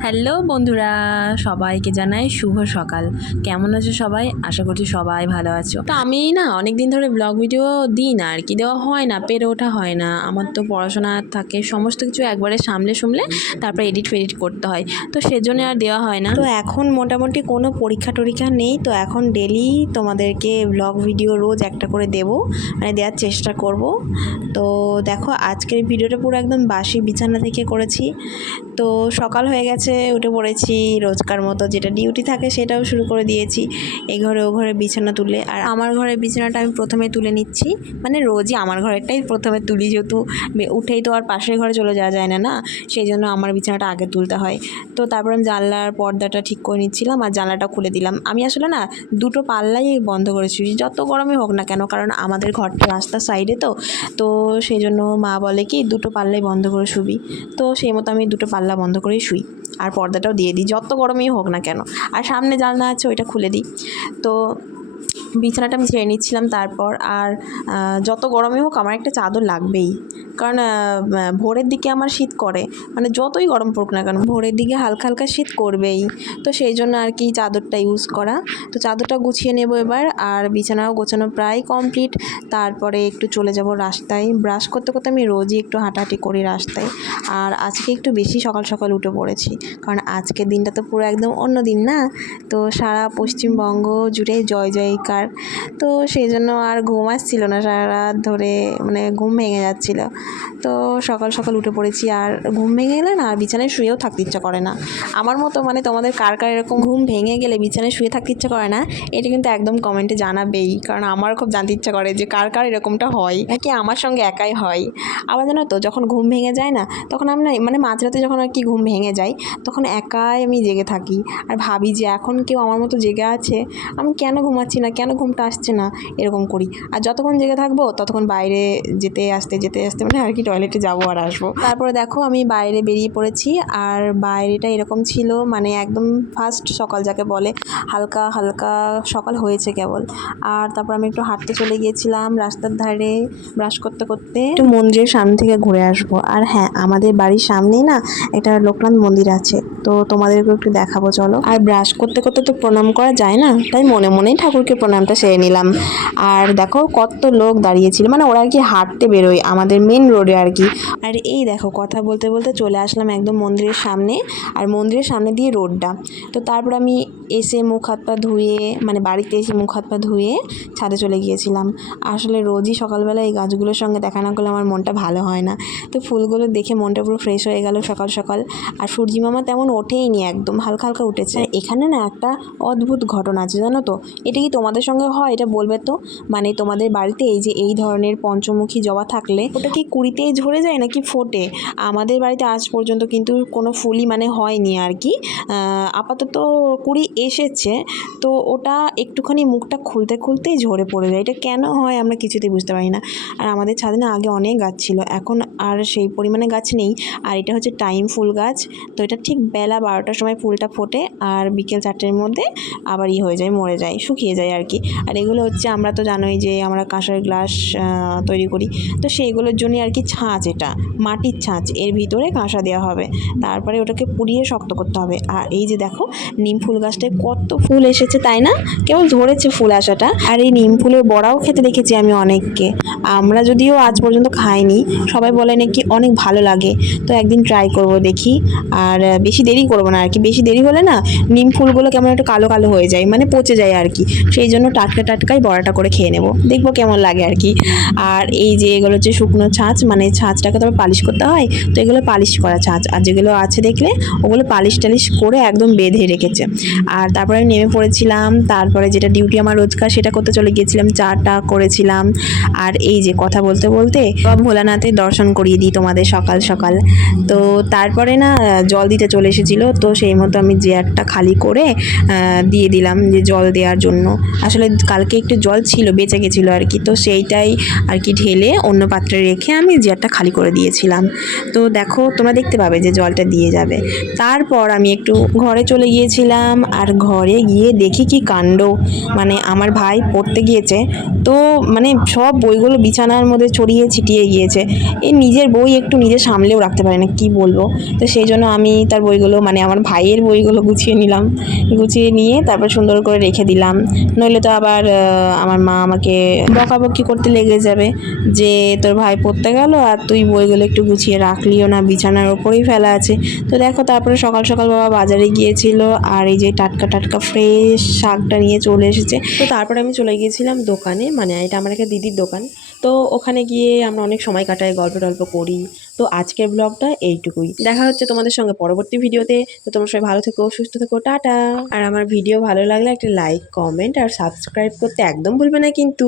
Hello বন্ধুরা, সবাইকে জানাই শুভ সকাল। কেমন আছো সবাই? আশা করছি সবাই ভালো আছো। তো আমি না অনেক দিন ধরে ব্লগ ভিডিও দিই না আর কি, দেওয়া হয় না, পেরে ওঠা হয় না। আমার তো পড়াশোনা থাকে, সমস্ত কিছু একবারে সামলে তারপর এডিট ফেডিট করতে হয়, তো সেজন্য আর দেওয়া হয় না। তো এখন মোটামুটি কোনো পরীক্ষা টরীক্ষা নেই, তো এখন ডেলি তোমাদেরকে ব্লগ ভিডিও রোজ একটা করে দেবো, মানে দেওয়ার চেষ্টা করব। তো দেখো আজকের ভিডিওটা পুরো একদম বাসি বিছানা থেকে করেছি। তো সকাল হয়ে গেছে, উঠে পড়েছি রোজকার মতো, যেটা ডিউটি থাকে সেটাও শুরু করে দিয়েছি, এই ঘরে ও ঘরে বিছানা তুলে। আর আমার ঘরের বিছানাটা আমি প্রথমে তুলে নিচ্ছি, মানে রোজই আমার ঘরেরটাই প্রথমে তুলি, যেহেতু উঠেই তো আর পাশের ঘরে চলে যাওয়া যায় না, না সেই জন্য আমার বিছানাটা আগে তুলতে হয়। তো তারপর আমি জানলার পর্দাটা ঠিক করে নিচ্ছিলাম আর জানলাটা খুলে দিলাম। আমি আসলে না দুটো পাল্লাই বন্ধ করেছি, যত গরমই হোক না কেন, কারণ আমাদের ঘরটা রাস্তার সাইডে, তো সেই জন্য মা বলে কি দুটো পাল্লাই বন্ধ করে শুবি। তো সেই মতো আমি দুটো পাল্লা বন্ধ করেই শুই, আর পর্দাটাও দিয়ে দিই, যত গরমই হোক না কেন। আর সামনে জানলা আছে, ওইটা খুলে দিই। তো বিছানাটা আমি ছেড়ে নিচ্ছিলাম তারপর। আর যত গরমই হোক আমার একটা চাদর লাগবেই, কারণ ভোরের দিকে আমার শীত করে, মানে যতই গরম পড়ুক না কেন ভোরের দিকে হালকা হালকা শীত করবেই। তো সেই জন্য আর কি চাদরটা ইউজ করা। তো চাদরটা গুছিয়ে নেব এবার, আর বিছানাও গোছানো প্রায় কমপ্লিট। তারপরে একটু চলে যাব রাস্তায়, ব্রাশ করতে করতে আমি রোজই একটু হাঁটাহাঁটি করি রাস্তায়। আর আজকে একটু বেশি সকাল সকাল উঠে পড়েছি, কারণ আজকের দিনটা তো পুরো একদম অন্য দিন না, তো সারা পশ্চিমবঙ্গ জুড়ে জয় জয়কার। তো সেই জন্য আর ঘুম আসছিল না সারা রাত ধরে, মানে ঘুম ভেঙে যাচ্ছিল। তো সকাল সকাল উঠে পড়েছি, আর ঘুম ভেঙে গেলে না আর বিছানায় শুয়েও থাকতে ইচ্ছা করে না আমার মতো। মানে তোমাদের কার কার এরকম ঘুম ভেঙে গেলে বিছানায় শুয়ে থাকতে ইচ্ছা করে না, এটা কিন্তু একদম কমেন্টে জানাবেই, কারণ আমার খুব জানতে ইচ্ছা করে যে কার কার এরকমটা হয়, নাকি আমার সঙ্গে একাই হয়। আবার জানো তো, যখন ঘুম ভেঙে যায় না, তখন আমি না মানে মাঝরাতে যখন আর কি ঘুম ভেঙে যায়, তখন একাই আমি জেগে থাকি আর ভাবি যে এখন কেউ আমার মতো জেগে আছে, আমি কেন ঘুমাচ্ছি না, কেন ঘুমটা আসছে না, এরকম করি। আর যতক্ষণ জেগে থাকবো ততক্ষণ বাইরে যেতে আসতে মানে আর কি টয়লেটে যাবো আর আসবো। তারপরে দেখো আমি বাইরে বেরিয়ে পড়েছি, আর বাইরেটা এরকম ছিল, মানে একদম ফার্স্ট সকাল যাকে বলে, হালকা হালকা সকাল হয়েছে কেবল। আর তারপর আমি একটু হাঁটতে চলে গিয়েছিলাম রাস্তার ধারে, ব্রাশ করতে করতে একটু মন্দিরের সামনে থেকে ঘুরে আসবো। আর হ্যাঁ, আমাদের বাড়ির সামনেই না একটা লোকনাথ মন্দির আছে, তো তোমাদেরকে একটু দেখাবো চলো। আর ব্রাশ করতে করতে তো প্রণাম করা যায় না, তাই মনে মনেই ঠাকুরকে প্রণামটা সেরে নিলাম। আর দেখো কত লোক দাঁড়িয়েছিল, মানে ওরা আর কি হাঁটতে বেরোয় আমাদের মেন রোডে আর কি। আর এই দেখো কথা বলতে বলতে চলে আসলাম একদম মন্দিরের সামনে, আর মন্দিরের সামনে দিয়ে রোডটা। তো তারপর আমি এসে মুখ হাত পা ধুয়ে, মানে বাড়িতে এসে মুখ হাত পা ধুয়ে ছাদে চলে গিয়েছিলাম। আসলে রোজই সকালবেলা এই গাছগুলোর সঙ্গে দেখা না করলে আমার মনটা ভালো হয় না, তো ফুলগুলো দেখে মনটা পুরো ফ্রেশ হয়ে গেল সকাল সকাল। আর সূর্যি মামা তেমন ওঠেই নি, একদম হালকা হালকা উঠেছে। এখানে না একটা অদ্ভুত ঘটনা আছে জানো তো, এটা কি তোমাদের সঙ্গে হয় এটা বলবে তো। মানে তোমাদের বাড়িতে এই যে এই ধরনের পঞ্চমুখী জবা থাকলে ওটা কি কুড়িতেই ঝরে যায় নাকি ফোটে? আমাদের বাড়িতে আজ পর্যন্ত কিন্তু কোনো ফুলই মানে হয়নি আর কি, আপাতত কুড়ি এসেছে, তো ওটা একটুখানি মুখটা খুলতে খুলতেই ঝরে পড়ে যায়। এটা কেন হয় আমরা কিছুতেই বুঝতে পারি না। আর আমাদের ছাদে না আগে অনেক গাছ ছিল, এখন আর সেই পরিমাণে গাছ নেই। আর এটা হচ্ছে টাইম ফুল গাছ, তো এটা ঠিক বেলা 12টার সময় ফুলটা ফোটে, আর বিকেল 4টের মধ্যে আবার হয়ে যায়, মরে যায়, শুকিয়ে যায় আর কি। আর এগুলো হচ্ছে, আমরা তো জানোই যে আমরা কাঁসার গ্লাস তৈরি করি, তো সেইগুলোর জন্যই আর কি ছাঁচ, এটা মাটির ছাঁচ, এর ভিতরে কাঁসা দেওয়া হবে, তারপরে ওটাকে পুড়িয়ে শক্ত করতে হবে। আর এই যে দেখো নিম ফুল গাছটায় কত ফুল এসেছে, তাই না? কেবল ধরেছে ফুল আসাটা। আর এই নিম ফুলের বড়াও খেতে দেখেছি আমি অনেককে, আমরা যদিও আজ পর্যন্ত খাইনি, সবাই বলে নাকি অনেক ভালো লাগে, তো একদিন ট্রাই করব দেখি। আর বেশি দেরি করবো না আর কি, বেশি দেরি হলে না নিম ফুলগুলো কেমন একটু কালো কালো হয়ে যায়, মানে পচে যায় আর কি, সেই জন্য টাটকা টাটকাই বড়াটা করে খেয়ে নেব, দেখবো কেমন লাগে আর কি। আর এই যে এগুলো হচ্ছে শুকনো ছাঁচ, মানে ছাঁচটাকে তবে পালিশ করতে হয়, তো এগুলো পালিশ করা ছাঁচ, আর যেগুলো আছে দেখলে ওগুলো পালিশ টালিশ করে একদম বেঁধে রেখেছে। আর তারপরে আমি নেমে পড়েছিলাম, তারপরে যেটা ডিউটি আমার রোজকার সেটা করতে চলে গিয়েছিলাম, চাটা করেছিলাম। আর এই যে কথা বলতে বলতে ভোলানাথের দর্শন করিয়ে দিই তোমাদের সকাল সকাল। তো তারপরে না জল দিতে চলে এসেছিলো, তো সেই মতো আমি চেয়ারটা খালি করে দিয়ে দিলাম যে জল দেওয়ার জন্য। আর আসলে কালকে একটু জল ছিল, বেঁচে গেছিলো আর কি, তো সেইটাই আর কি ঢেলে অন্য পাত্রে রেখে আমি জারটা খালি করে দিয়েছিলাম। তো দেখো তোমরা দেখতে পাবে যে জলটা দিয়ে যাবে। তারপর আমি একটু ঘরে চলে গিয়েছিলাম, আর ঘরে গিয়ে দেখি কি কাণ্ড, মানে আমার ভাই পড়তে গিয়েছে, তো মানে সব বইগুলো বিছানার মধ্যে ছড়িয়ে ছিটিয়ে গিয়েছে। এই নিজের বই একটু নিজে সামলেও রাখতে পারে না, কি বলবো। তো সেই জন্য আমি তার বইগুলো, মানে আমার ভাইয়ের বইগুলো গুছিয়ে নিলাম, গুছিয়ে নিয়ে তারপর সুন্দর করে রেখে দিলাম। নইলে তো আবার আমার মা আমাকে বকাবকি করতে লেগে যাবে যে তোর ভাই পড়তে গেল আর তুই বইগুলো একটু গুছিয়ে রাখলিও না, বিছানার ওপরেই ফেলা আছে। তো দেখো তারপরে সকাল সকাল বাবা বাজারে গিয়েছিল, আর এই যে টাটকা টাটকা ফ্রেশ শাকটা নিয়ে চলে এসেছে। তো তারপরে আমি চলে গিয়েছিলাম দোকানে, মানে এটা আমার একটা দিদির দোকান। তো ওখানে গিয়ে আমরা অনেক সময় কাটাই, গল্প টল্প করি। তো আজকের ব্লগটা এইটুকুই, দেখা হচ্ছে তোমাদের সঙ্গে পরবর্তী ভিডিওতে। তো তোমরা সবাই ভালো থেকো, সুস্থ থেকো, টাটা। আর আমার ভিডিও ভালো লাগলে একটা লাইক, কমেন্ট আর সাবস্ক্রাইব করতে একদম ভুলবে না কিন্তু।